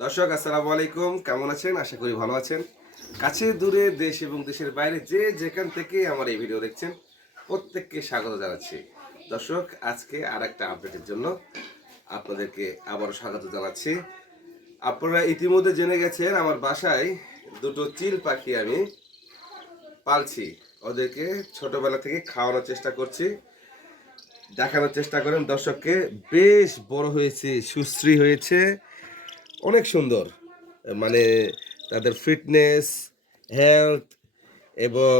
দর্শক, আসসালামু আলাইকুম। কেমন আছেন? আশা করি ভালো আছেন। কাছে দূরে দেশ এবং দেশের বাইরে যে যেখান থেকে আমার এই ভিডিও দেখছেন, প্রত্যেককে স্বাগত জানাচ্ছি। দর্শক, আজকে আর একটা আপডেটের জন্য আপনাদেরকে আবারও স্বাগত জানাচ্ছি। আপনারা ইতিমধ্যে জেনে গেছেন, আমার বাসায় দুটো চিল পাখি আমি পালছি। ওদেরকে ছোটবেলা থেকে খাওয়ানোর চেষ্টা করছি, দেখানোর চেষ্টা করেন। দর্শককে বেশ বড় হয়েছে, সুশ্রী হয়েছে। অনেক সুন্দর। মানে তাদের ফিটনেস হেলথ এবং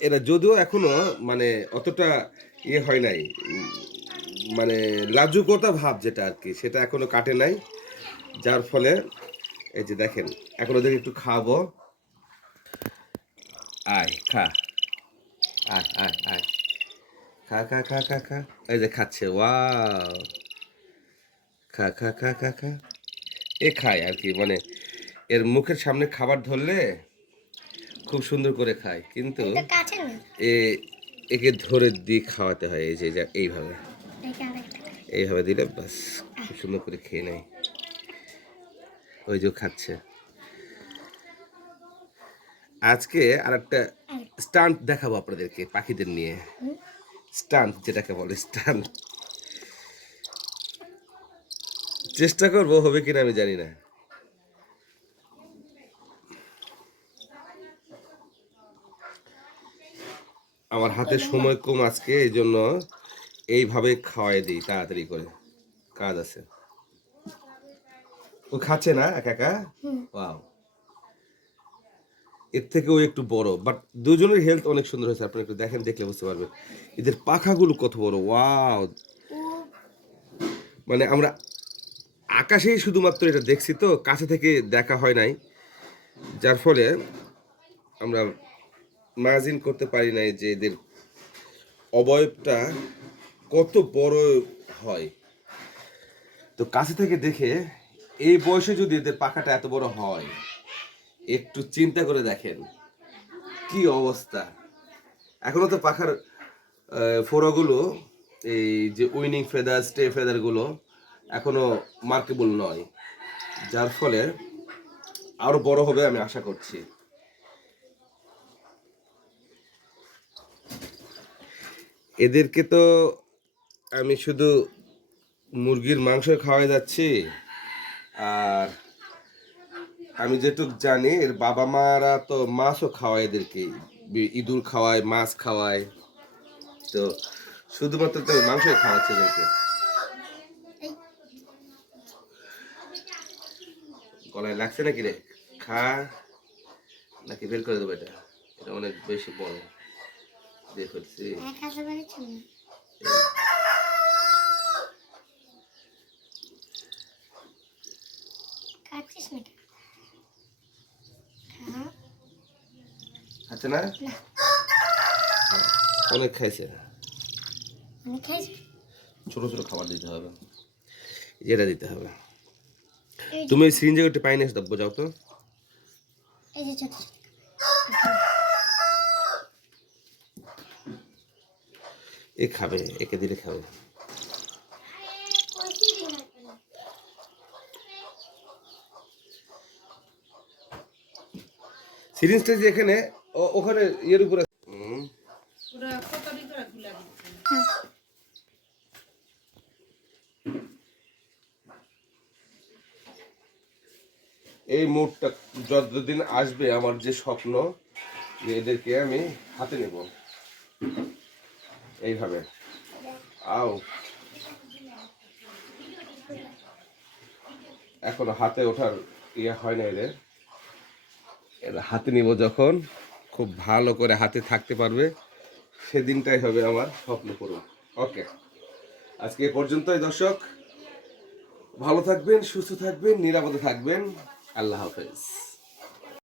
এরা যদিও এখনও মানে অতটা ইয়ে হয় নাই। মানে লাজুকতা ভাব যেটা আর কি, সেটা এখনও কাটে নাই। যার ফলে, এই যে দেখেন, এখন ওদের একটু খাব আয়, খা। আয় আয়। খা খা খা খা খা। এই যে খাচ্ছে, ওয়াও। খা খা খা খা খা। এ খায় আর কি মানে এর মুখের সামনে খাবার ধরলে খুব সুন্দর করে খায় কিন্তু এ একে ধরে দিয়ে খাওয়াতে হয় এই যে যা- এইভাবে। এইভাবে দিলে বাস খুব সুন্দর করে খেয়ে নেয়। ওই যে খাচ্ছে। আজকে আর একটা স্টান্ট দেখাবো আপনাদেরকে পাখিদের নিয়ে। স্টান্ট যেটাকে বলে স্টান্ট চেষ্টা করব হবে কিনা আমি জানি না। আমার হাতে সময় কম আজকে এই জন্য এইভাবে খাওয়াই দিই তাড়াতাড়ি করে। কাজ আছে। ও খাচ্ছে না একা একা? ওয়াও এর থেকেও একটু বড় বাট দুজনের হেলথ অনেক সুন্দর হয়েছে আপনি একটু দেখেন দেখলে বুঝতে পারবেন। এদের পাখাগুলো কত বড় ওয়াও মানে আমরা আকাশেই শুধুমাত্র এটা দেখছি তো, কাছে থেকে দেখা হয় নাই। যার ফলে আমরা মার্জিন করতে পারি নাই যে এদের অবয়বটা কত বড় হয়। তো কাছে থেকে দেখে এই বয়সে যদি এদের পাখাটা এত বড় হয়, একটু চিন্তা করে দেখেন কি অবস্থা। এখনও তো পাখার ফোড়াগুলো, এই যে উইনিং ফেদার, স্টে ফেদারগুলো এখনও মার্কেবল নয়। যার ফলে আরও বড় হবে আমি আশা করছি। এদেরকে তো আমি শুধু মুরগির মাংস খাওয়াই যাচ্ছি, আর আমি যেটুক জানি, এর বাবা মারা তো মাছও খাওয়ায় এদেরকে। ইঁদুর খাওয়ায়, মাছ খাওয়ায়। তো শুধুমাত্র তো মাংসই খাওয়াচ্ছে এদেরকে। গলায় লাগছে নাকি রে? খা। নাকি বের করে দেবো এটা? এটা অনেক বেশি বড়। দিয়ে ফেলছি খা। আছে না? অনেক খাইছে। ছোট ছোট খাবার দিতে হবে। যেটা দিতে হবে। তুমি সিরিঞ্জে একটু পানি এসে দাও যাও তো। এই যে ছোট এ খাবে একে দিলে খাবে। সিরিঞ্জটা যে এখানে ও- ওখানে ইয়ের উপরে হুম, এই মুডটা যতদিন আসবে আমার যে স্বপ্ন, যে এদেরকে আমি হাতে নেব। এইভাবে। আও। এখনও হাতে ওঠার ইয়ে হয় না এদের। এদের হাতে নিব যখন, খুব ভালো করে হাতে থাকতে পারবে। সেদিনটাই হবে আমার স্বপ্ন পূরণ। ওকে। আজকে এ পর্যন্তই দর্শক। ভালো থাকবেন, সুস্থ থাকবেন, নিরাপদে থাকবেন। আল্লাহ হাফেজ